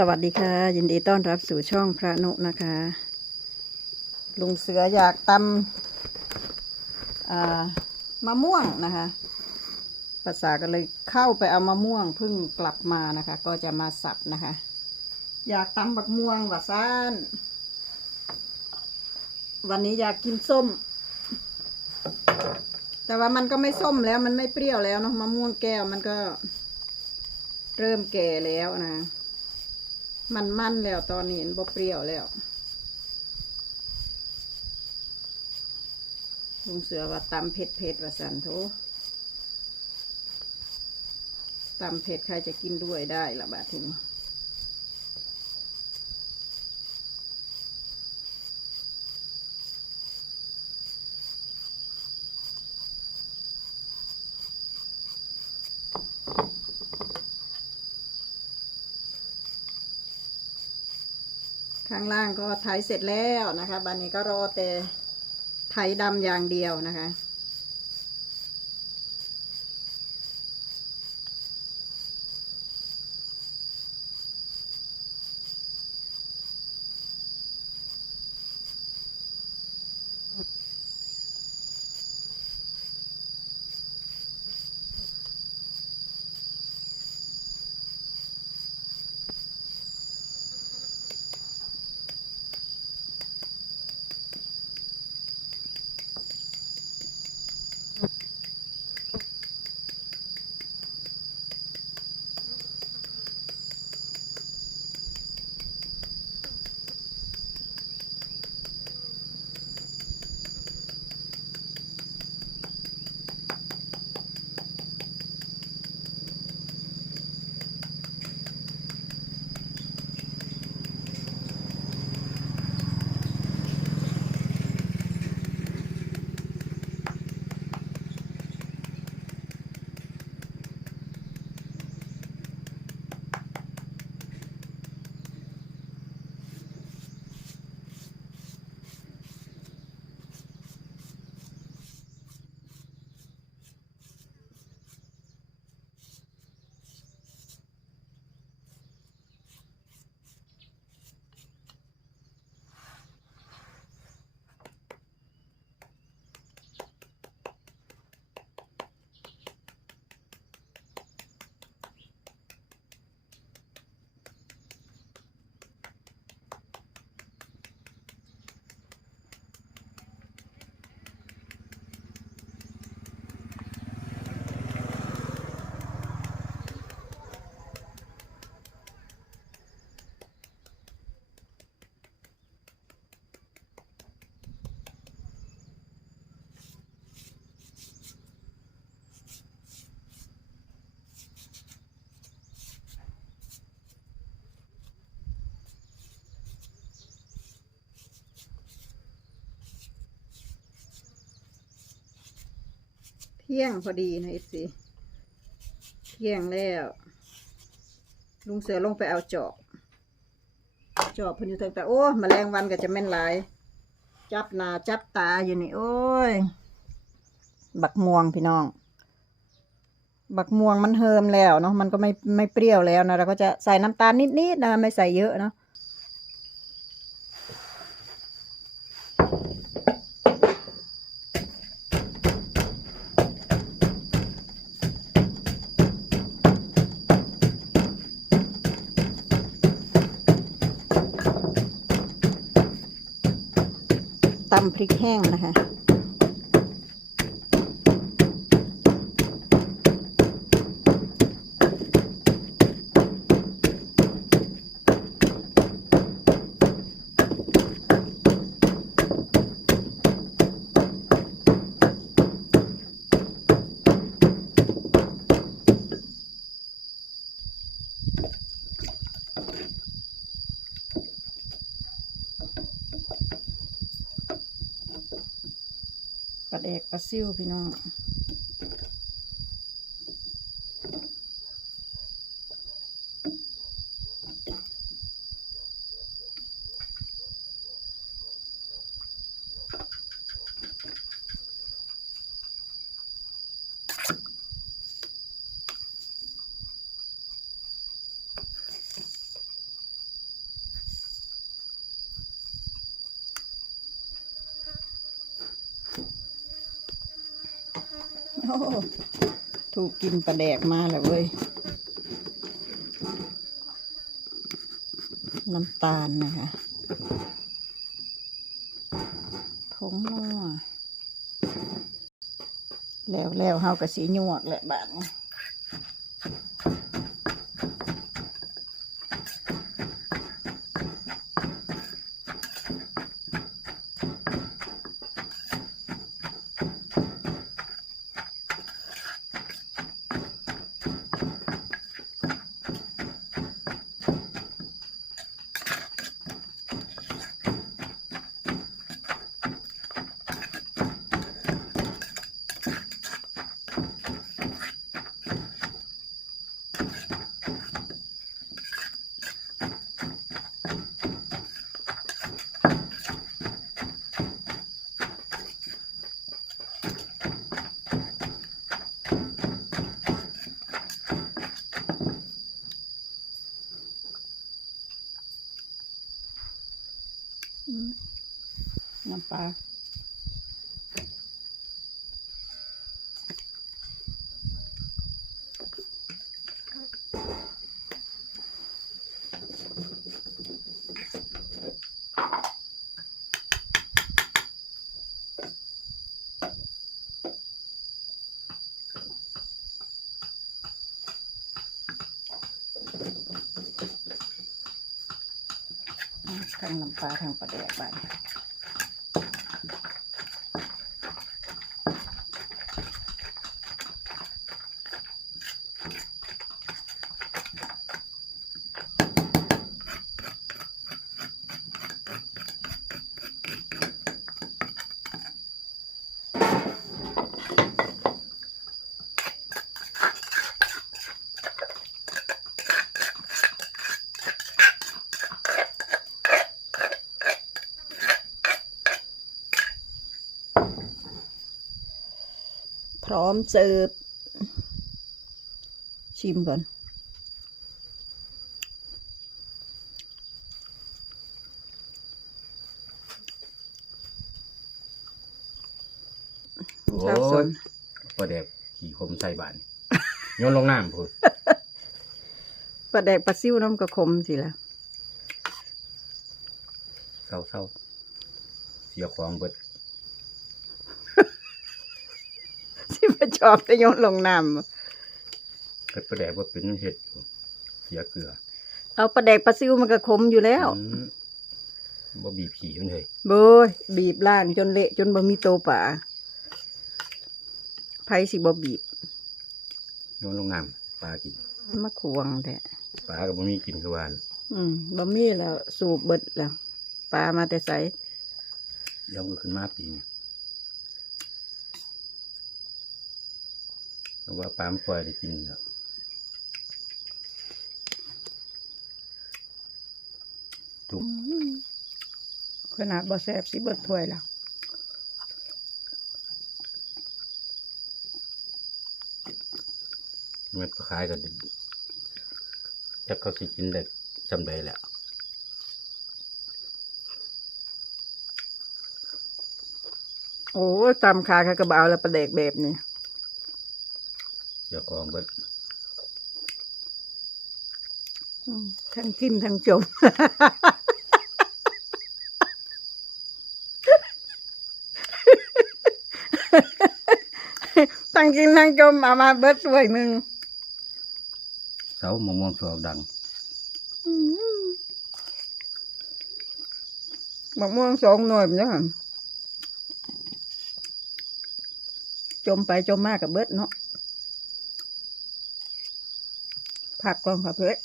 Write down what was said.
สวัสดีค่ะ ยินดีต้อนรับสู่ช่องพระนุนะคะ ลุงเสืออยากตำมะม่วงนะคะ ภาษาก็เลยเข้าไปเอามะม่วงเพิ่งกลับมานะคะ ก็จะมาสับนะคะ อยากตำบักม่วงว่าซ่านวันนี้อยากกินส้ม แต่ว่ามันก็ไม่ส้มแล้วมันไม่เปรี้ยวแล้วเนาะมะม่วงแก้วมันก็เริ่มแก่แล้วนะ มันมันแล้วตอนนี้นบ่เปรี้ยวแล้วลุงเสือว่าตำเผ็ดเผ็ดว่าสันโถตำเผ็ดใครจะกินด้วยได้ละบาททีนี้ ข้างล่างก็ไถเสร็จแล้วนะคะบันนี้ก็รอแต่ไถดำอย่างเดียวนะคะ ที่ยงพอดีนะเอฟซีเที่ยงแล้ว ลุงเสือลงไปเอาจอบ จอบเพนอยู่ตั้งแต่โอ้แมลงวันก็จะแม่นหลาย จับหนาจับตาอยู่นี่ โอ้ย บักม่วงพี่น้อง บักม่วงมันเฮิมแล้วเนาะ มันก็ไม่ไม่เปรี้ยวแล้วนะ เราก็จะใส่น้ำตาลนิดๆนะ ไม่ใส่เยอะเนาะำพริกแห้งนะคะ ปลาแดกปลาซิ่วพี่น้อง โอ้ถูกกินปลาแดกมาแล้วเว้ย น้ำตาลนะคะผงนัวแล้วแล้วเฮากะสีหยวกแหละบ้าน น้ำปลา ทั้งน้ำปลาทั้งปลาแดกบ้าน พร้อมเสิร์ฟชิมก่อน โอ้ชาวสวยนปลาแดกขี่คมใส่บานโยนลงน้ำพูดปลาแดกปลาซิ่วน้ำกระคมสิละเศร้าเศร้าเสียของเบิด สิมาชอบแต่โยนลงน้เกิดปลาแดกว่าเป็นเห็ดอยู่เสียเกลือำเอาปลาแดกปลาซิ่วมันกระคมอยู่แล้วอืมบ่บีบขี่มันเลยโบยบีบล่างจนเละจนบ่มีโตวป่าไผสิบ่บีบโยนลงน้ำปลากินมาขวงแท้ปลาก็บ่มีกินคือวานอืมบ่มีแล้ว สูบเบิดแล้วปลามาแต่ใสเดี๋ยวมันก็ขึ้นมาปีนี้ เพราะว่าปลามันปล่อยได้กินแล้วถูกขนาดบ่แซ่บสิเบิดถ้วยแล้วมันก็คล้ายกันจักเขาสิกินได้จำได้แหละโอ้ยตำคาคากระเบาแล้วปลาแดกแบบนี้ เจ้าของเบิดอืมทั้งกินทั้งจม ทั้งกินทั้งจมเอามาเบิดถ้วยหนึ่งเสามะม่วงสวบดังอืมมะม่วงสองหน่วยมันยังจมไปจมมากกับเบิดเนาะ ผักก่อนค่ะเพื่อน